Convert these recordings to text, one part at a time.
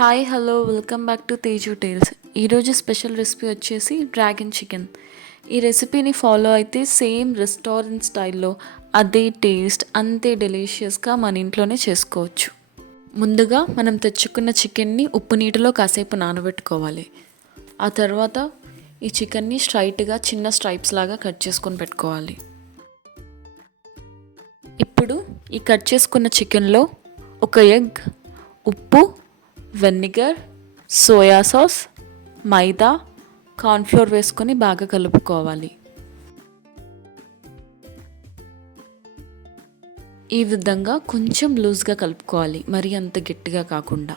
Hi hello welcome back to Teju tales. ఈరోజు special recipe వచ్చేసి dragon chicken. ఈ రెసిపీని ఫాలో అయితే సేమ్ రెస్టారెంట్ స్టైల్లో అదే టేస్ట్ అంతే డెలిషియస్గా మన ఇంట్లోనే చేసుకోవచ్చు. ముందుగా మనం తెచ్చుకున్న చికెన్ని ఉప్పు నీటిలో కాసేపు నానబెట్టుకోవాలి. ఆ తర్వాత ఈ చికెన్ని స్ట్రైట్గా చిన్న స్ట్రైప్స్ లాగా కట్ చేసుకొని పెట్టుకోవాలి. ఇప్పుడు ఈ కట్ చేసుకున్న చికెన్లో ఒక ఎగ్, ఉప్పు, వెనిగర్, సోయా సాస్, మైదా, కార్న్ఫ్లోర్ వేసుకొని బాగా కలుపుకోవాలి. ఈ విధంగా కొంచెం లూజ్గా కలుపుకోవాలి, మరీ అంత గట్టిగా కాకుండా.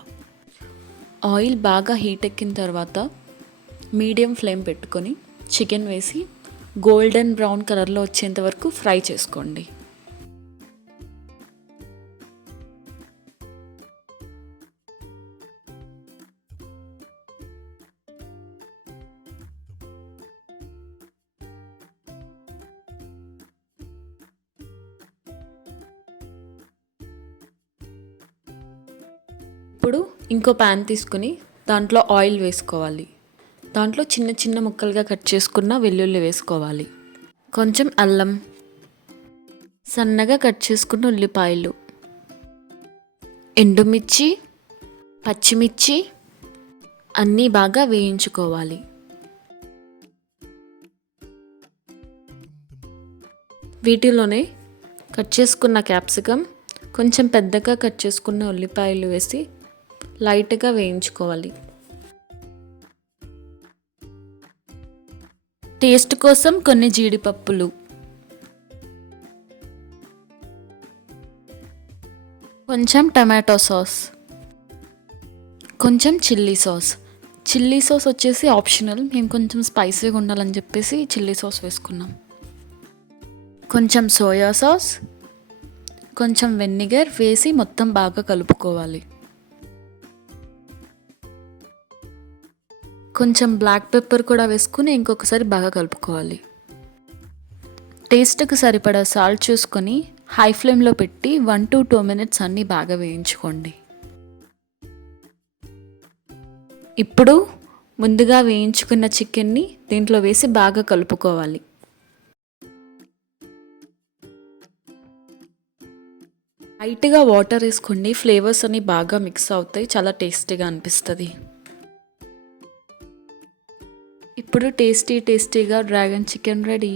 ఆయిల్ బాగా హీట్ ఎక్కిన తర్వాత మీడియం ఫ్లేమ్ పెట్టుకొని చికెన్ వేసి గోల్డెన్ బ్రౌన్ కలర్లో వచ్చేంత వరకు ఫ్రై చేసుకోండి. ఇప్పుడు ఇంకో ప్యాన్ తీసుకుని దాంట్లో ఆయిల్ వేసుకోవాలి. దాంట్లో చిన్న చిన్న ముక్కలుగా కట్ చేసుకున్న వెల్లుల్లి వేసుకోవాలి. కొంచెం అల్లం, సన్నగా కట్ చేసుకున్న ఉల్లిపాయలు, ఎండుమిర్చి, పచ్చిమిర్చి అన్నీ బాగా వేయించుకోవాలి. వీటిలోనే కట్ చేసుకున్న క్యాప్సికమ్, కొంచెం పెద్దగా కట్ చేసుకున్న ఉల్లిపాయలు వేసి లైట్గా వేయించుకోవాలి. టేస్ట్ కోసం కొన్ని జీడిపప్పులు, కొంచెం టమాటో సాస్, కొంచెం చిల్లీ సాస్. చిల్లీ సాస్ వచ్చేసి ఆప్షనల్, మేము కొంచెం స్పైసీగా ఉండాలని చెప్పేసి చిల్లీ సాస్ వేసుకున్నాం. కొంచెం సోయా సాస్, కొంచెం వెనిగర్ వేసి మొత్తం బాగా కలుపుకోవాలి. కొంచెం బ్లాక్ పెప్పర్ కూడా వేసుకుని ఇంకొకసారి బాగా కలుపుకోవాలి. టేస్ట్కి సరిపడా సాల్ట్ చూసుకొని హై ఫ్లేమ్లో పెట్టి 1 to 2 minutes అన్నీ బాగా వేయించుకోండి. ఇప్పుడు ముందుగా వేయించుకున్న చికెన్ని దీంట్లో వేసి బాగా కలుపుకోవాలి. లైట్గా వాటర్ వేసుకోండి, ఫ్లేవర్స్ అన్నీ బాగా మిక్స్ అవుతాయి, చాలా టేస్టీగా అనిపిస్తుంది. ఇప్పుడు టేస్టీగా డ్రాగన్ చికెన్ రెడీ.